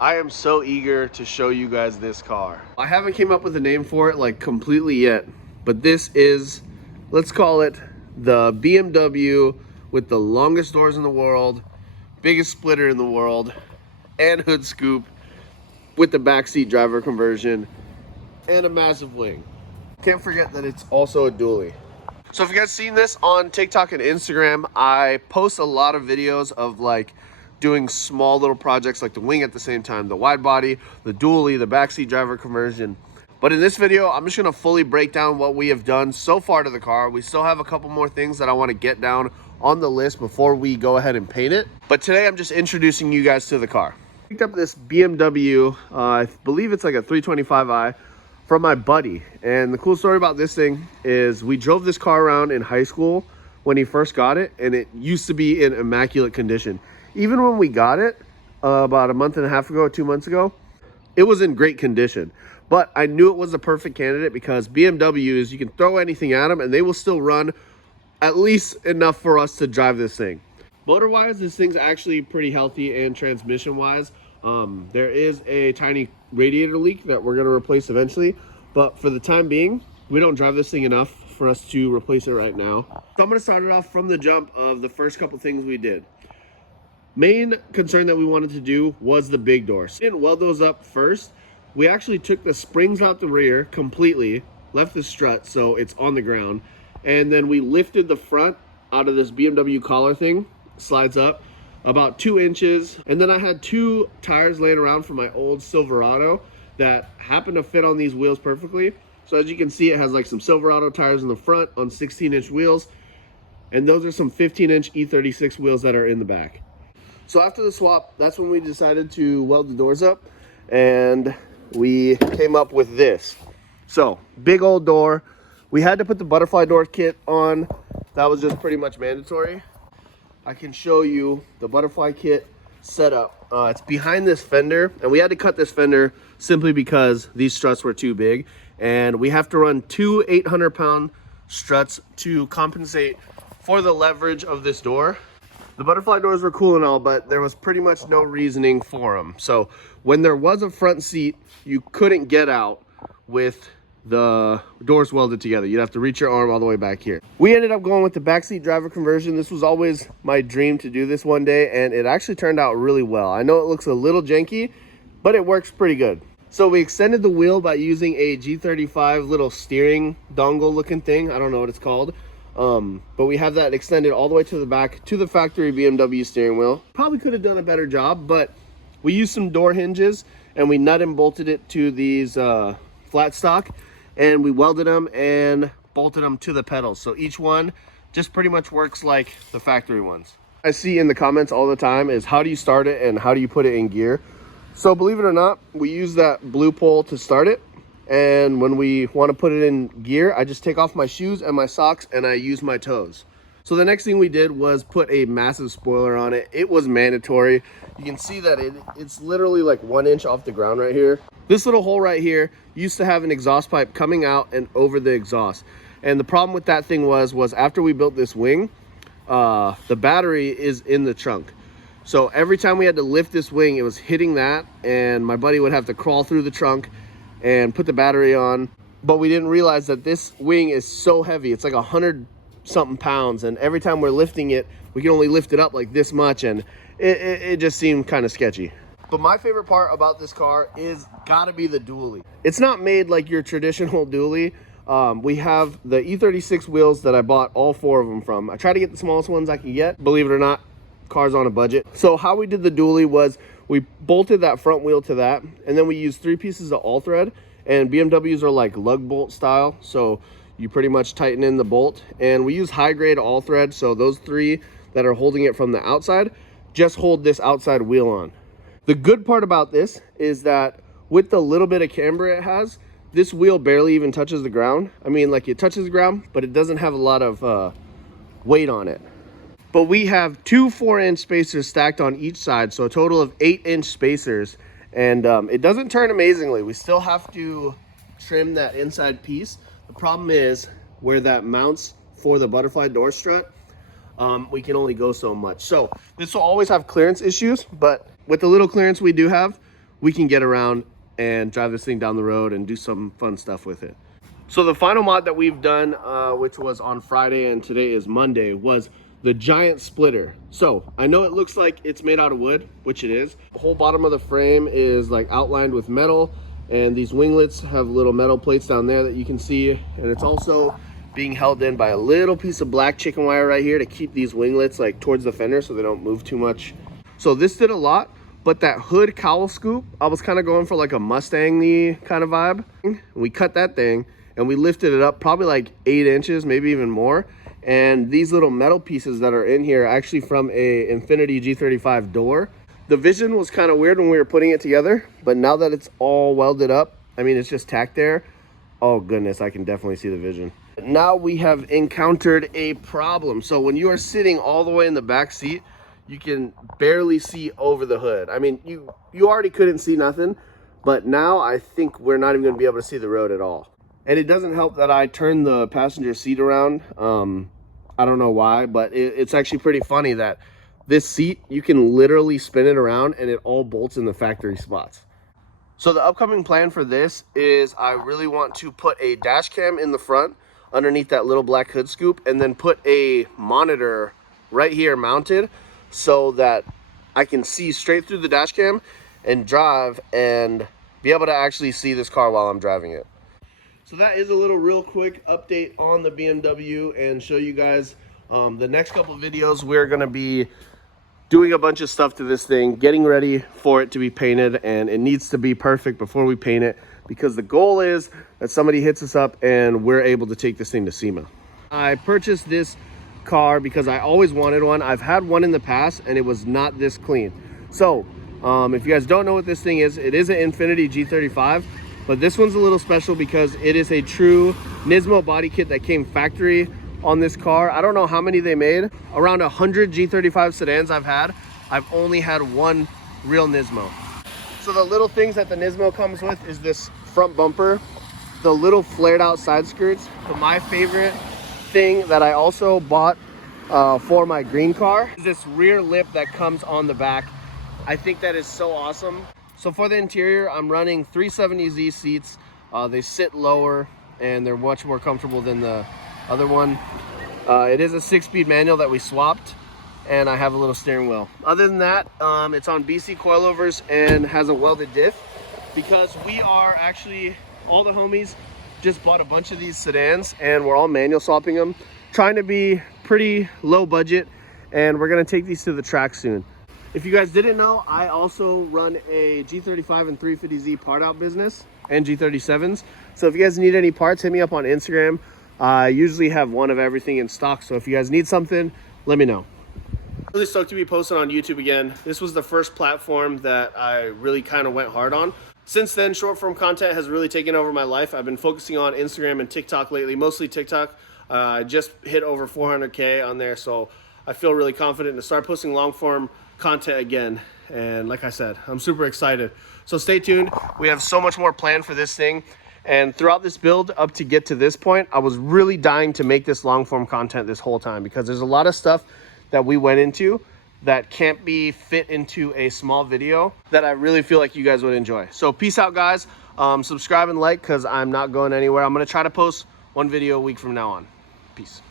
I am so eager to show you guys this car. I haven't came up with a name for it like completely yet, but this is, let's call it the BMW with the longest doors in the world, biggest splitter in the world, and hood scoop with the backseat driver conversion and a massive wing. Can't forget that it's also a dually. So if you guys seen this on TikTok and Instagram, I post a lot of videos of like doing small little projects like the wing at the same time, the wide body, the dually, the backseat driver conversion. But in this video, I'm just gonna fully break down what we have done so far to the car. We still have a couple more things that I wanna get down on the list before we go ahead and paint it. But today I'm just introducing you guys to the car. I picked up this BMW, I believe it's like a 325i from my buddy. And the cool story about this thing is we drove this car around in high school when he first got it, and it used to be in immaculate condition. Even when we got it about a month and a half ago, 2 months ago, it was in great condition. But I knew it was the perfect candidate because BMWs, you can throw anything at them and they will still run at least enough for us to drive this thing. Motor wise, this thing's actually pretty healthy, and transmission wise, there is a tiny radiator leak that we're going to replace eventually, but for the time being, we don't drive this thing enough for us to replace it right now. So I'm going to start it off from the jump of the first couple things we did. Main concern that we wanted to do was the big doors. We didn't weld those up first. We actually took the springs out the rear completely, left the strut so it's on the ground, and then we lifted the front out of this BMW collar thing, slides up about 2 inches. And then I had 2 tires laying around from my old Silverado that happened to fit on these wheels perfectly. So as you can see, it has like some Silverado tires in the front on 16-inch wheels, and those are some 15-inch E36 wheels that are in the back. So after the swap, that's when we decided to weld the doors up, and we came up with this. So big old door. We had to put the butterfly door kit on. That was just pretty much mandatory. I can show you the butterfly kit setup. It's behind this fender, and we had to cut this fender simply because these struts were too big, and we have to run 2 800-pound struts to compensate for the leverage of this door. The butterfly doors were cool and all, but there was pretty much no reasoning for them. So when there was a front seat, you couldn't get out with the doors welded together. You'd have to reach your arm all the way back here. We ended up going with the backseat driver conversion. This was always my dream to do this one day, and it actually turned out really well. I know it looks a little janky, but it works pretty good. So we extended the wheel by using a G35 little steering dongle looking thing. I don't know what it's called. But we have that extended all the way to the back to the factory BMW steering wheel. Probably could have done a better job, but we used some door hinges and we nut and bolted it to these flat stock, and we welded them and bolted them to the pedals. So each one just pretty much works like the factory ones. I see in the comments all the time is how do you start it and how do you put it in gear? So believe it or not, we use that blue pole to start it. And when we want to put it in gear, I just take off my shoes and my socks and I use my toes. So the next thing we did was put a massive spoiler on it. It was mandatory. You can see that it's literally like 1 inch off the ground right here. This little hole right here used to have an exhaust pipe coming out and over the exhaust. And the problem with that thing was after we built this wing, the battery is in the trunk. So every time we had to lift this wing, it was hitting that, and my buddy would have to crawl through the trunk and put the battery on. But we didn't realize that this wing is so heavy. It's like 100-something pounds, and every time we're lifting it, we can only lift it up like this much, and it just seemed kind of sketchy. But my favorite part about this car is gotta be the dually. It's not made like your traditional dually. We have the E36 wheels that I bought all 4 of them from. I tried to get the smallest ones I could get. Believe it or not, car's on a budget. So how we did the dually was we bolted that front wheel to that, and then we used 3 pieces of all thread, and BMWs are like lug bolt style, so you pretty much tighten in the bolt, and we use high grade all thread, so those 3 that are holding it from the outside just hold this outside wheel on. The good part about this is that with the little bit of camber it has, this wheel barely even touches the ground. I mean, like, it touches the ground, but it doesn't have a lot of weight on it. But we have 2 4-inch spacers stacked on each side, so a total of 8-inch spacers, and it doesn't turn amazingly. We still have to trim that inside piece. The problem is where that mounts for the butterfly door strut, we can only go so much. So this will always have clearance issues, but with the little clearance we do have, we can get around and drive this thing down the road and do some fun stuff with it. So the final mod that we've done, which was on Friday and today is Monday, was the giant splitter. So I know it looks like it's made out of wood, which it is. The whole bottom of the frame is like outlined with metal, and these winglets have little metal plates down there that you can see, and it's also being held in by a little piece of black chicken wire right here to keep these winglets like towards the fender so they don't move too much. So this did a lot, but that hood cowl scoop, I was kind of going for like a Mustang-y kind of vibe. We cut that thing and we lifted it up probably like 8 inches, maybe even more. And these little metal pieces that are in here are actually from a Infiniti G35 door. The vision was kind of weird when we were putting it together, but now that it's all welded up, I mean, it's just tacked there. Oh goodness, I can definitely see the vision. Now we have encountered a problem. So when you are sitting all the way in the back seat, you can barely see over the hood. I mean, you already couldn't see nothing, but now I think we're not even gonna be able to see the road at all. And it doesn't help that I turned the passenger seat around. I don't know why, but it's actually pretty funny that this seat, you can literally spin it around and it all bolts in the factory spots. So the upcoming plan for this is I really want to put a dash cam in the front underneath that little black hood scoop, and then put a monitor right here mounted so that I can see straight through the dash cam and drive and be able to actually see this car while I'm driving it. So that is a little real quick update on the BMW, and show you guys the next couple of videos. We're gonna be doing a bunch of stuff to this thing, getting ready for it to be painted, and it needs to be perfect before we paint it, because the goal is that somebody hits us up and we're able to take this thing to SEMA. I purchased this car because I always wanted one. I've had one in the past and it was not this clean. So if you guys don't know what this thing is, it is an Infiniti G35, but this one's a little special because it is a true Nismo body kit that came factory on this car. I don't know how many they made. Around 100 G35 sedans I've had, I've only had one real Nismo. So the little things that the Nismo comes with is this front bumper, the little flared out side skirts, but my favorite thing that I also bought for my green car is this rear lip that comes on the back. I think that is so awesome. So for the interior, I'm running 370Z seats. They sit lower and they're much more comfortable than the other one. It is a 6-speed manual that we swapped, and I have a little steering wheel. Other than that, it's on BC coilovers and has a welded diff, because we are actually, all the homies just bought a bunch of these sedans and we're all manual swapping them, trying to be pretty low budget, and we're gonna take these to the track soon. If you guys didn't know, I also run a G35 and 350Z part out business and G37s. So if you guys need any parts, hit me up on Instagram. I usually have one of everything in stock, so if you guys need something, let me know. Really stoked to be posting on YouTube again. This was the first platform that I really kind of went hard on. Since then, short form content has really taken over my life. I've been focusing on Instagram and TikTok lately, mostly TikTok. I just hit over 400K on there, so I feel really confident to start posting long form content again. And like I said, I'm super excited. So stay tuned. We have so much more planned for this thing. And throughout this build up to get to this point, I was really dying to make this long form content this whole time, because there's a lot of stuff that we went into that can't be fit into a small video that I really feel like you guys would enjoy. So peace out, guys. Subscribe and like, because I'm not going anywhere. I'm going to try to post one video a week from now on. Peace.